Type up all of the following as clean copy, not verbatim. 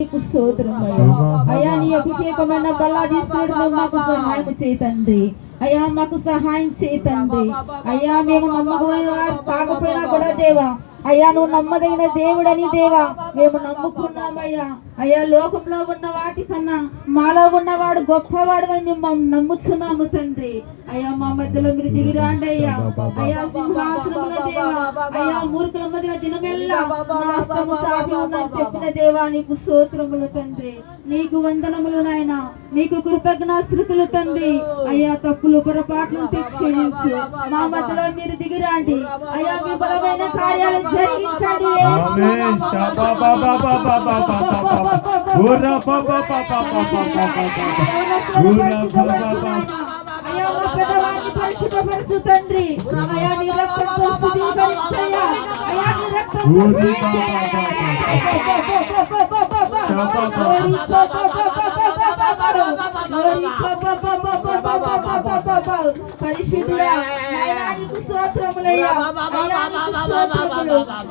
నీకు స్తోత్రం అయ్యా. నీ అభిషేకమైన బల్ల తీసుకుని మాకు సహాయం చేయండి అయ్యా, మాకు సహాయం చేయండి అయ్యా. మేము నమ్మకమైన కాకపోయినా కూడా దేవా అయ్యా, నువ్వు నమ్మదగిన దేవుడని దేవా మేము నమ్ముకున్నామయ్యా. అయ్యా, లోకంలో ఉన్న వాటి కన్నా మాలో ఉన్నవాడు గొప్పవాడు అని మేము నమ్ముతున్నాము తండ్రి. అయ్యా, మా మధ్యలో మీరు దిగిరాండి అయ్యా. అయ్యా, సింహాసనముల దేవా అయ్యా, మూర్ఖుల మధ్య దినమెల్లా నాస్తము చాపి ఉందని చెప్పిన దేవా నీకు స్తోత్రములు తండ్రి. నీకు వందనములు నాయన, నీకు కృతజ్ఞాస్తుతులు తండ్రి. అయ్యా, తప్పులు పొరపాట్లు క్షమించు, మా మధ్యలో మీరు దిగిరాండి అయ్యా. మీ బలమైన కార్యాలు జరిగించండి. అయ్యా, మా పెద్దవారిని పరిశుద్ధపరచు తండ్రి. అయ్యా, నీ రక్తంతో శుద్ధీకరించయ్యా. అయ్యా, నీ రక్తంతో పరిశుద్ధుడా నాయనా నీకు స్తోత్రములయ్యా.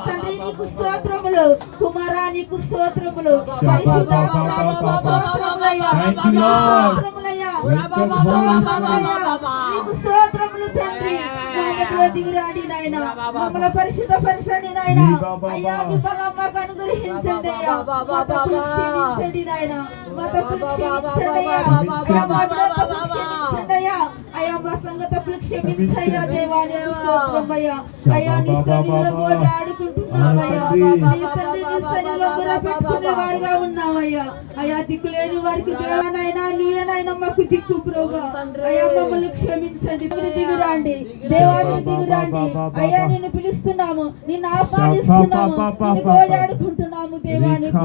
తండ్రి నీకు స్తోత్రములు, కుమారా నీకు స్తోత్రములు, పరిశుద్ధుడా స్తోత్రములయ్యా, స్తోత్రములయ్యా, నీకు స్తోత్రములు తండ్రి. దిగిరాడి నాయన, మమ్మల్ని పరిశుద్ధపరచండి నాయన. అయ్యా, నీ బలం మాకు అనుగ్రహించండి అయ్యా. మా తప్పులు క్షమించండి నాయన, మా తప్పులు క్షమించండి అయ్యా. క్షమించండియ్యా అయ్యా, మా సంగ తప్పులు క్షమించయ్యా దేవా నీకు స్తోత్రమయ్యా. అయ్యా, నీ సన్నిధిలో గోడి ఆడుకుంటున్నామయ్యా. నీ సన్నిధిలో పెట్టుకునే వారిగా ఉన్నామయ్యా. అయ్యా, దిక్కులేని వారికి దేవానైనా నీవేనైనా మాకు దిక్కు ప్రోగా. అయ్యా, మమ్మల్ని క్షమించండి. దిగురాండి దేవా, దిగురాండి అయ్యా. నిన్ను పిలుస్తున్నాము, నిన్ను ఆహ్వానిస్తున్నాము, నిన్ను గోజాడుకుంటున్నాము దేవా నీకు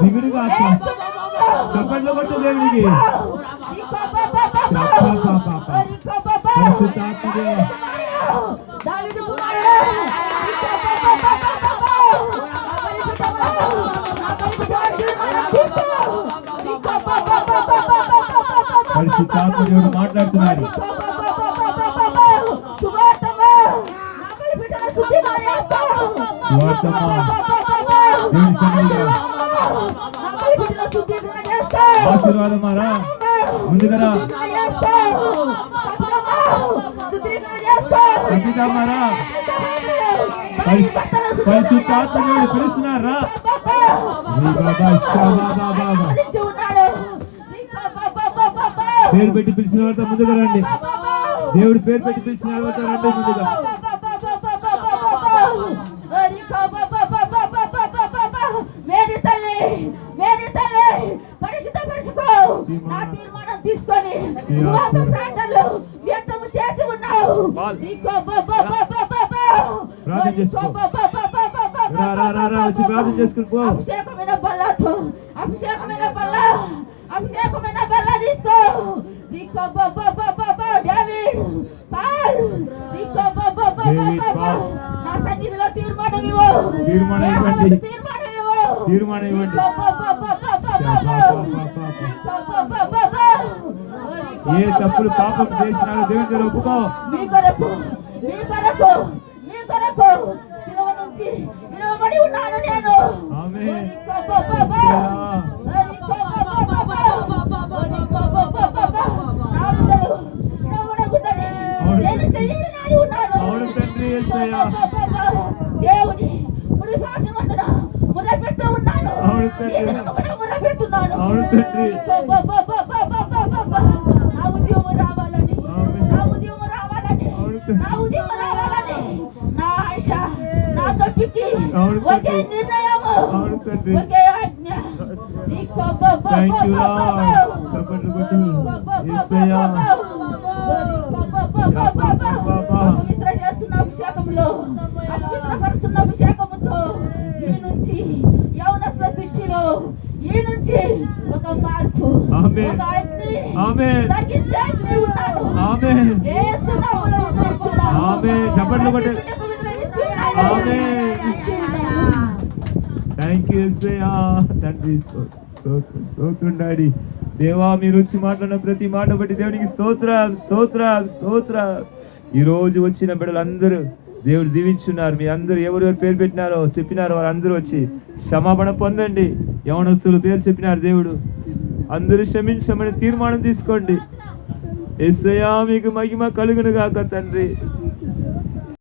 దిగుడుగా చప్పట్లు కొట్టు దేవుడికి. పరిశుద్ధాత్మ మాట్లాడుతున్నారు. ఆశీర్వాదమారా ముందుగా పరిశుద్ధాత్మ పిలుస్తున్నారా? పేరు పెట్టి పిలిచిన వారితో ముందుగా రండి. దేవుడు పేరు పెట్టి పిలిచిన వారితో రండి ముందుగా. నా తీర్మానం తీసుకొని ప్రాంతాల్లో వ్యర్థము చేసి ఉన్నావు. అభిషేకమైన బల్లతో అభిషేకమైన బల్ల తీసుకో. నా సన్నిధిలో తీర్మానం ఇవ్వు. ఏ తప్పులు పాపం చేసినారో దేవుని ఒప్పుకో. మీ కొరకు శిలువ నుంచి నిలబడి ఉన్నాను నేను. దేవుని ముడి శ్వాసమందున మురపెడుతూ ఉన్నాను. మురపెడుతున్నాను. నా ఉద్యమం రావాలని, నా ఆశ, నా తప్పికి ఒకే నిర్ణయము, ఒకే ఆజ్ఞ. Thank you, Lord. ఆమేన్ తగ్గించేసి ఉన్నాడు. ఆమేన్ యేసు నామములో విడుదలిస్తున్నాను. ఆమేన్. చప్పట్లు కొట్టు. ప్రతి బిడ్డకు విడుదల ఇచ్చి ఉన్నాడు. ఆమేన్. థ్యాంక్ యూ యేసయ్యా. తండ్రి స్తోత్రం డాడీ. దేవా మీరు వచ్చి మాట్లాడిన ప్రతి మాట బట్టి దేవునికి స్తోత్రం. ఈ రోజు వచ్చిన బిడ్డలందరూ దేవుడు దీవించున్నారు. మీ అందరూ ఎవరెవరు పేరు పెట్టినారో చెప్పినారో వారందరూ వచ్చి క్షమాపణ పొందండి. యవనస్తులు పేరు చెప్పినారు దేవుడు, అందరూ క్షమించమని తీర్మానం తీసుకోండి. యేసయ్యా మీకు మహిమ కలుగును గాక తండ్రి.